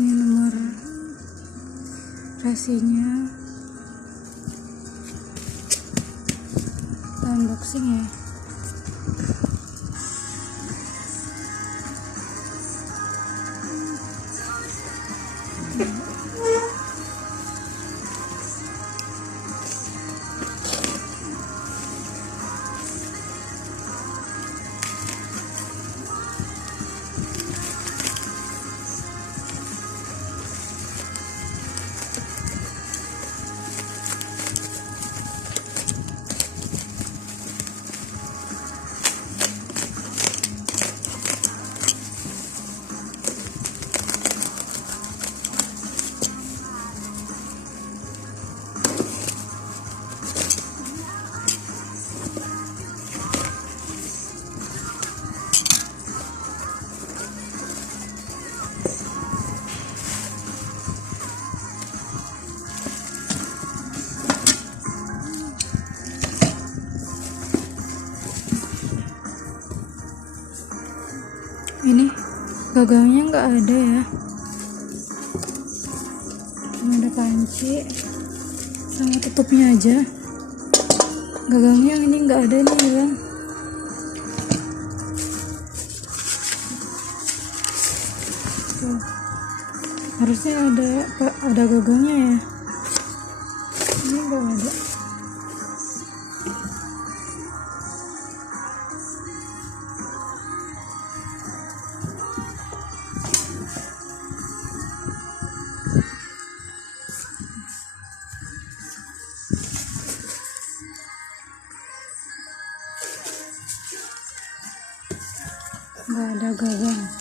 Ini nomor resinya, unboxing ya. Ini gagangnya nggak ada ya, cuma ada panci sama tutupnya aja. Gagangnya ini nggak ada nih, hilang. Tuh. Harusnya ada gagangnya ya, ini nggak ada. Nggak ada gagang.